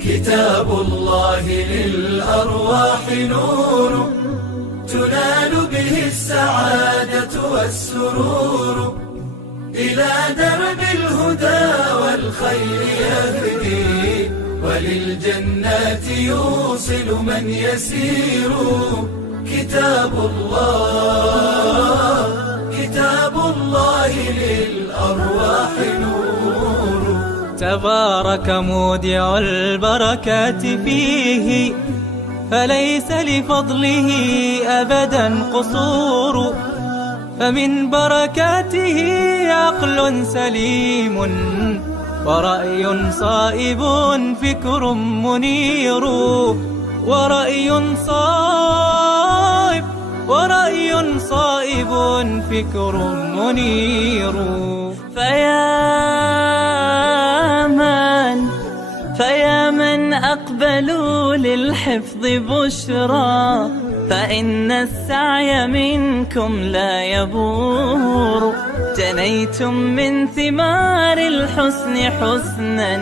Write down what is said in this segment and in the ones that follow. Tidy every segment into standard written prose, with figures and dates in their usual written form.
كتاب الله للأرواح نور، تنال به السعادة والسرور، إلى درب الهدى والخير يهدي، وللجنات يوصل من يسير. كتاب الله للأرواح نور. تبارك مودع البركات فيه، فليس لفضله أبدا قصور. فمن بركاته عقل سليم، ورأي صائب فكر منير. ورأي صائب فكر منير. فيا من أقبلوا للحفظ بشرى، فإن السعي منكم لا يبور. جنيتم من ثمار الحسن حسنا،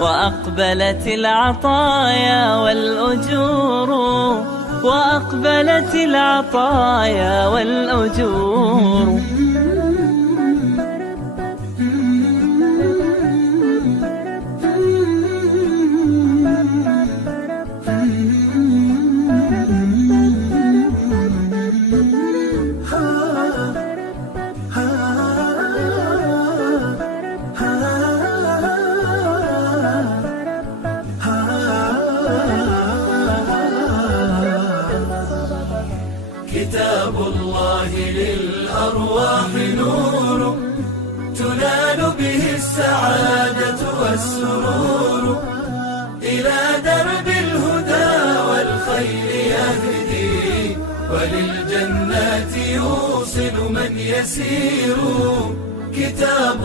وأقبلت العطايا والأجور. وأقبلت العطايا والأجور. كتاب الله للأرواح نور، تنال به السعادة والسرور، إلى درب الهدى والخير يهدي، وللجنات يوصل من يسير. كتاب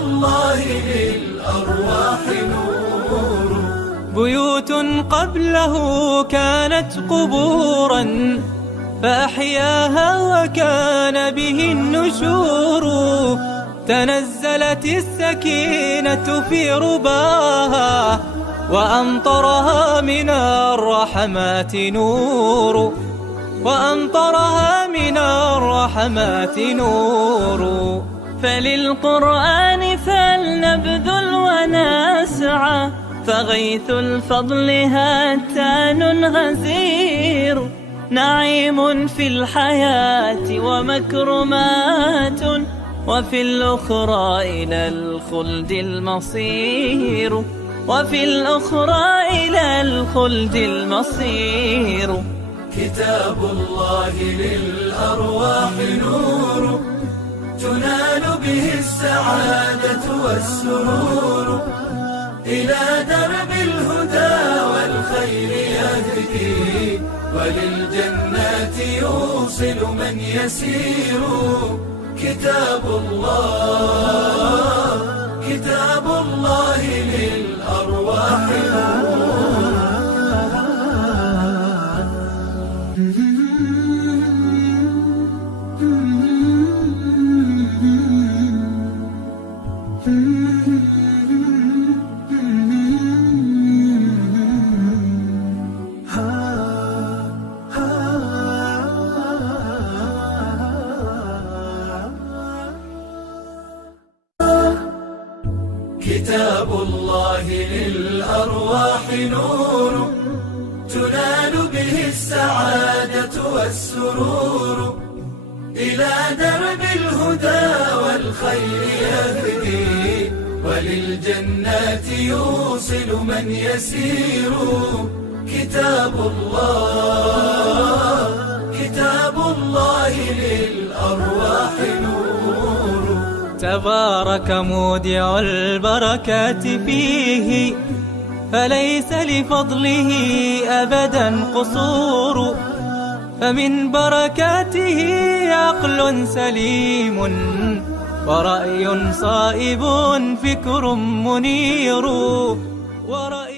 الله للأرواح نور. بيوت قبله كانت قبورا، فأحياها وكان به النشور. تنزلت السكينة في رباها، وأمطرها من الرحمات نور. وأمطرها من الرحمات نور. فللقرآن فلنبذل ونسعى، فغيث الفضل هاتان غزير. نعيم في الحياة ومكرمات، وفي الأخرى إلى الخلد المصير. وفي الأخرى إلى الخلد المصير. كتاب الله للأرواح نور، تنال به السعادة والسرور، إلى درب الهدى والخير يهدي، وللجنات يوصل من يسير. كتاب الله للأرواح نور. كتاب الله للأرواح نور، تنال به السعادة والسرور، إلى درب الهدى والخير يهدي، وللجنات يوصل من يسير. كتاب الله للأرواح نور. تبارك مودع البركات فيه، فليس لفضله أبدا قصور. فمن بركاته عقل سليم، ورأي صائب فكر منير. ورأي